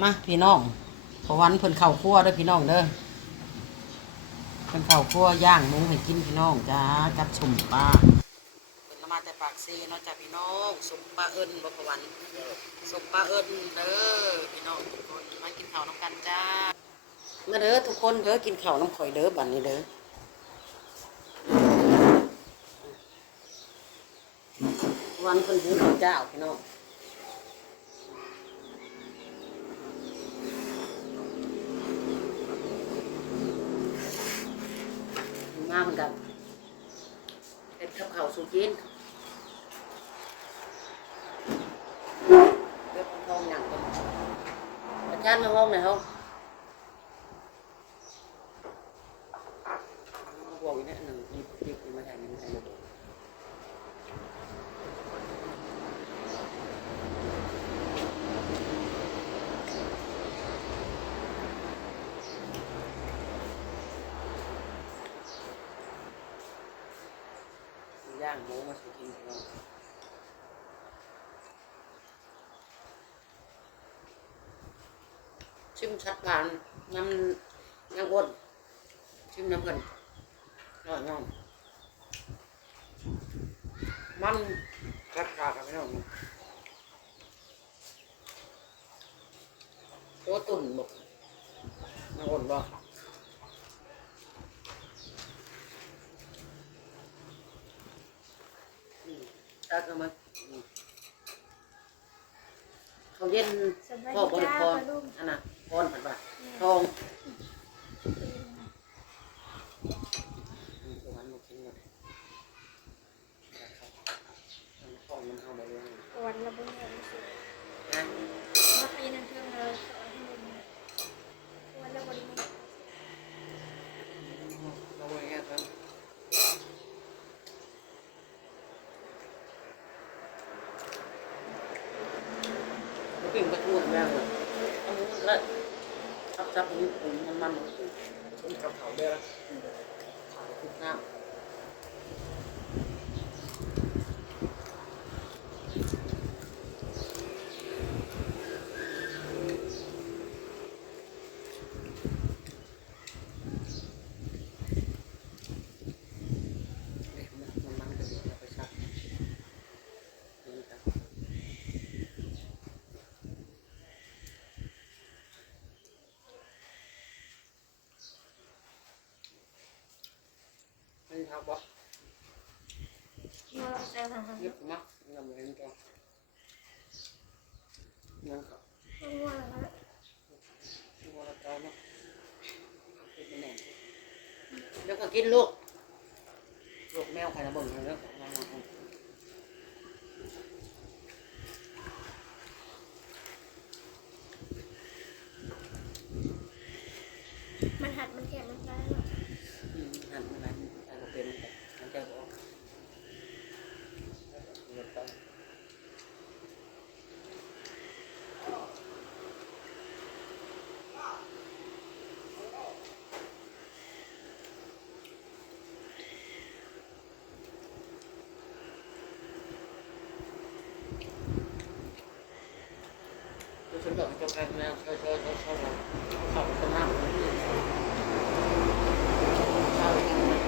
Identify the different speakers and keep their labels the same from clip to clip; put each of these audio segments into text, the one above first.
Speaker 1: มาพี่น้องพอวันเพิ่นเข้าครัวเด้อพี่น้องเด้อเพิ่นเข้าครัวย่างหมูให้กินพี่น้องจ้ากับสมปลาเพิ่นมาแต่ปากซีเนาะจ้าพี่น้องสมปลาเอิญบ่พอวันสมปลาเอิญเด้อพี่น้องทุกคนมากินข้าวน้ำกันจ้ามาเด้อทุกคนเด้อกินข้าวน้ำข่อยเด้อบัดนี้เด้อวันเพิ่นหุงข้าวเจ้าพี่น้อง มาเหมือนกันเป็น กับข้าวสุกินเรียกห้องหนังกันอาจารย์มาห้องไหนห้องมาบอกอีกนะหนึ่งหยิบหยิบมาแทนมาแทนมาบอกย่างห มูมาสุกินพี่น้องชิมชัดหวานน้ำน้ำอ้วนชิมน้ำเงินอร่อยน้องมันชัดขาดกับพี่น้องตัวตุ่นบอกน้ำอ้วนบอก ตักเอามาอืมเขาเย็น
Speaker 2: สบาย
Speaker 1: พ่อบริ
Speaker 2: จ้า
Speaker 1: พร
Speaker 2: ลุง
Speaker 1: อันน่ะพรผัดว่าทอง อืมตรงนั้นมากินหมดทองมันเอาไปเลย
Speaker 2: วันละบุญเลยสิ
Speaker 1: นะ
Speaker 2: มาปีนึงเท่าเลยสอนให้ลุงวันละบุญ
Speaker 1: เอาไว้แค่นั้นแล้วปิ่งกระทู้ แม่งเลยเอามือแล้วจับจับนี้ผมมันมันกับเขาได้แล้วทุกน้ำ เด็กมันมันมันก็เดี๋ยวเราไปซักนี่ครับไม่ทำบ่
Speaker 2: มาใส่มาหัน
Speaker 1: เย็บมักนำเห็นตัวนั่นก็
Speaker 2: ว่าแล้ว
Speaker 1: ตัวละตอนเนาะเป็นแน่ แล้วก็กินลูก ลูกแมวใครนะเบิ่งแล้ว
Speaker 2: มันหัดมันแข็งมันได้หรอ
Speaker 1: อืมหันมาไหนใครก็เป็นมันจะบอกเลือดไป ฉัน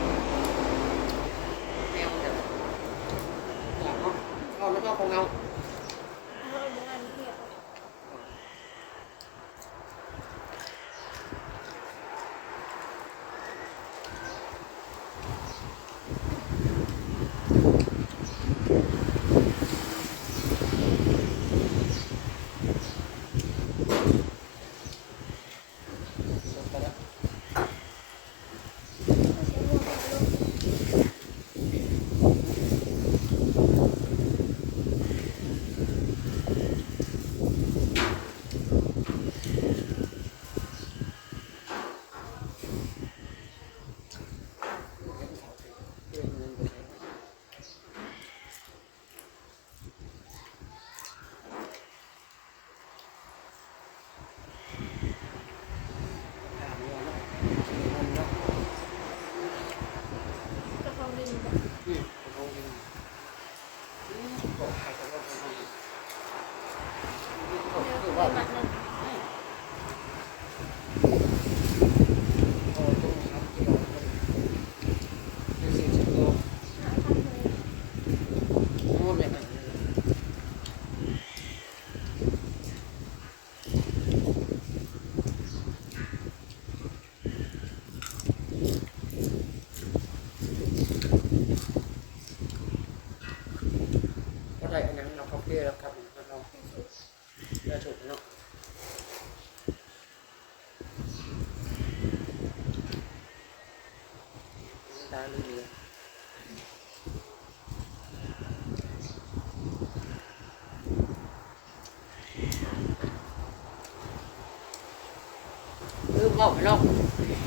Speaker 1: ลื
Speaker 2: มเล่า
Speaker 1: ไปนาะ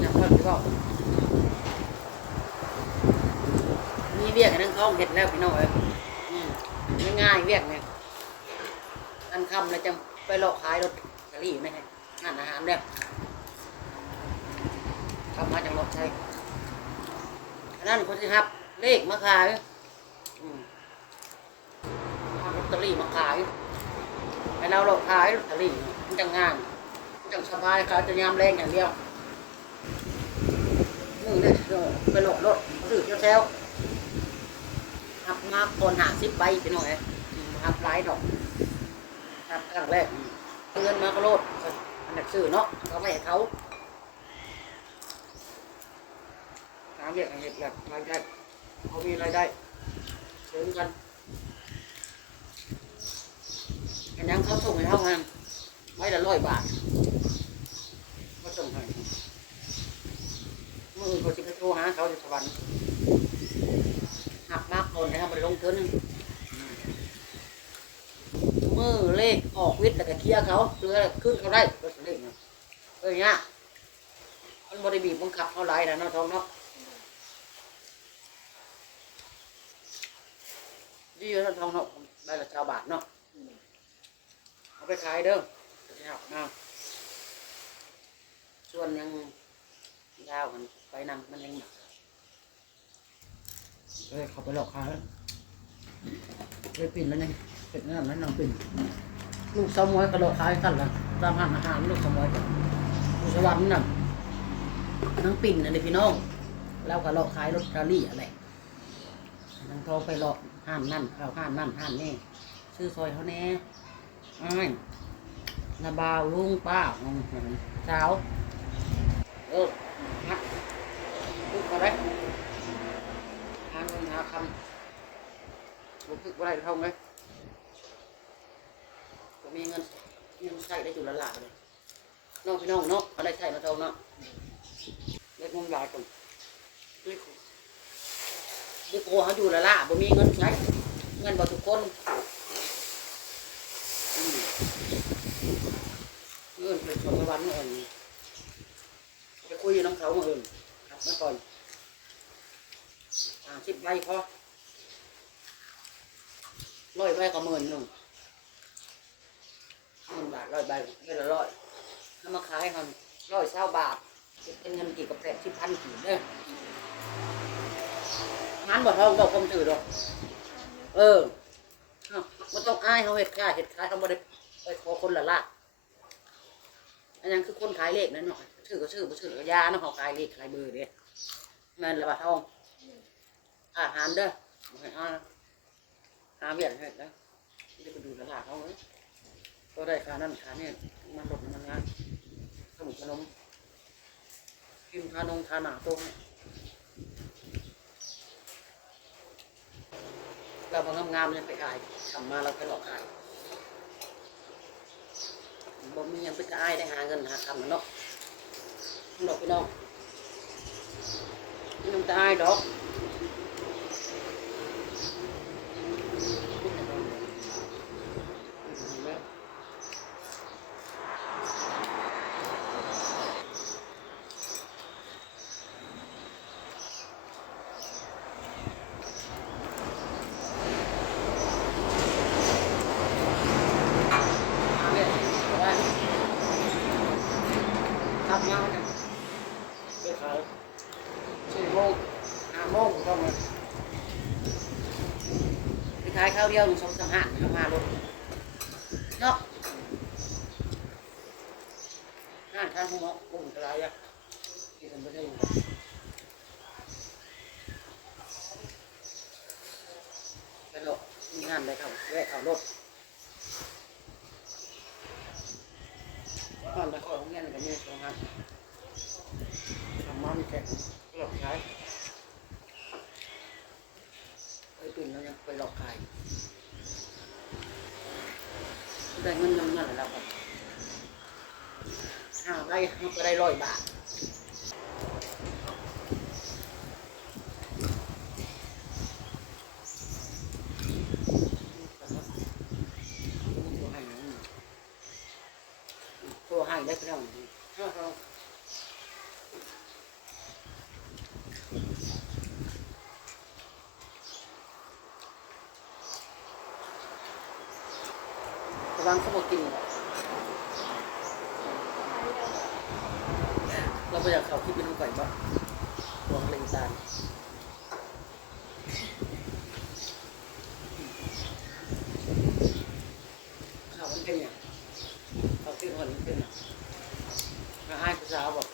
Speaker 1: อยากเล่าไปเล่ามีเวียกันนั้นเขาเห็ดแล้วพี่น้องเอ้ยง่ายเวียกเนี่ยอันคำแล้วจะไปเลาะขายรถกะลี่ไหมฮะงานอาหารเด้อทำมาจากรถใช่นนั้นคนที่ครับ เลขมาขายอืมเอาลอตเตอรี่มาขายให้เราเราขายลอตเตอรี่มันจังงาน มันจังสบายเขาจะยามแรงอย่างเดียวมือเนี่ยไปหลดรถมาซื้อเซลๆหับมาคนหาสิบใบไปหน่อยอืมหับหลายดอกครับครั้งแรกเงินมาก็โลดอันดับซื้อเนาะเขาไม่ให้เขาหาเรียกเหตุแบบรายได้เขามีรายได้เสริมกันอันยังเขาส่งให้เท่างานไว้ละร้อยบาทก็ส่งให้ มือเขาจะไปโทรหาเขาอยู่สวรรค์หักมากคนนะครับมันลงทุนมือเลขออกวิทย์แต่ก็เคลียร์เขาเรือขึ้นเขาได้รถเลขเนี่ยเออเนี่ยมันบริบีบบังคับเขาไรนะเนาะทองเนาะดีเนาะทองเนาะได้ละชาวบาทเนาะเอาไปขายเด้อจะหักมาส่วนยังยาวมัน ไปนำมันยังหนักเอ้ยเขาไปหลอกขาเลยปิ่นแล้วเนี่ยเป็ดนั่นนั่นนางปิ่นลูกสมวยกระโดดขายกันละตามหันอาหารลูกสมวยกันลูกสวรรค์น่ะนางปิ่นน่ะเด็พี่น้องแล้วก็เลาะขายลอตเตอรี่อะไรนางทองไปเลาะห้านนั่นเข้าห้านนั่นห้านนี่ซื้อซอยเขาแน่อ้ายนาบาวลุงป้าสาวเออฮักลูกเขาได้หา เงินหาคำบุกพึกอะไรเท่าไงผมมีเงินเงินใช้ได้อยู่ละหลายเลยน้องพี่น้องเนาะอะไรใช้มาเท่าเนาะเล็กงมหลายคนด้วยด้วยโคเขาอยู่ละล่ะผมมีเงินใช้เงินบ่ทุกคนเงินเป็นสองวันเงินไปคุยน้องเขาเงินครับเมื่อก่อน สิบใบพอร้อยใบก็หมื่นหนึ่งหนึ่งบาทร้อยใบเงินละร้อยถ้ามาขายมันร้อยเศร้าบาทเป็นเงินกี่กับแปดสิบพันกี่เด้องานบ่ทองบอกคมถือหรอกเออมันต้องอายเขาเห็ดค่าเห็ดขายเขาบ่ได้ไปขอคนละลากอันนั้นคือคนขายเลขนั่นเนาะชื่อก็ชื่อบ่ชื่อก็ยาเนาะเขาขายเลขขายเบอร์เด้แม่นละบาททอง อาหารเด้อให้อาหาเวียนเฮ็ดนะจะไปดูละลากเขาเลยก็ได้ค่านั่นค่านี่มันลดมันงานขนมขนมกินทานงทานหนาตรงเราบางงามๆยังไปขายทำมาเราไปหลอกขายบ่มียังไปขายได้หาเงินหาคำเนาะดอกพี่น้องไม่ต้องตายดอกเอาเนี่ยเอาไว้ทำ งานกันไปขายสี่โมงห้าโมงก็มาไปขายข้าวเดียวหนึ่งสองสามห้าทำมารถเนาะห้าทางหัวกุ้งกระไรอะที่ทำไม่ได้อยู่ไปหรอกมีงานได้เขาแวะเขารถ บ้านตะของเงี้ยกับเงี้ยสองพันทำมามีแขกหลอกขายไปปิ่นแล้วยังไปหลอกขายได้เงินนึงนั่นแหละเราก็ห้าไร่ห้าก็ได้ร้อยบาทตัวให้ได้ก็ได้ห้าเขาังเขาบอกกิน เราไปอยากเขาคิดเป็นก่อยบ้างหวงเลงตาลข่าวมันเป็นอย่างเขาคิดว่ามันเป็นอย่างมาให้ผู้สาวบอก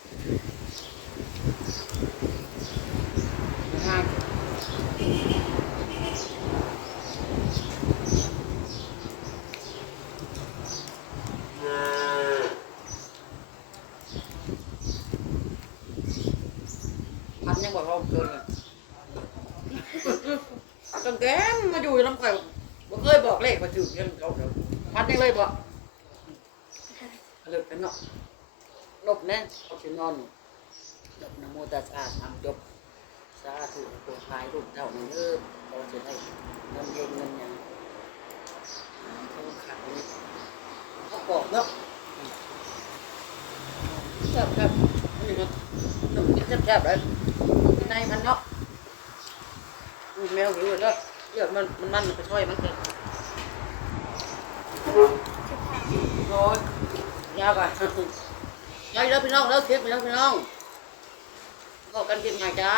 Speaker 1: มาให้ พันยังบอกเราเกินเลยตั้งแต่มาอยู่ลำไก่บ่เคยบอกเลขมาถึงยังเขาเพันยังเลยบอกเลิกกันเนาะนบแน่เขาจะนอนนบนโมตัสสะทำจบสาธุตัวพายรูปเท่านั้นเด้อเราจะได้เงินเย็นเงินยังเขาขังเลยเขาบอกเนาะแซ่บครับนนี้มัน หนุ่มกินแซ่บๆเลยกินในมันเนาะดูแมวหิวเลยเนาะเลือดมันมันมันไปช่วยมันเองโอ้ยยาวก่อนยาวแล้วพี่น้องแล้วเทปไปแล้วพี่น้องก็กันเทปไงจ้า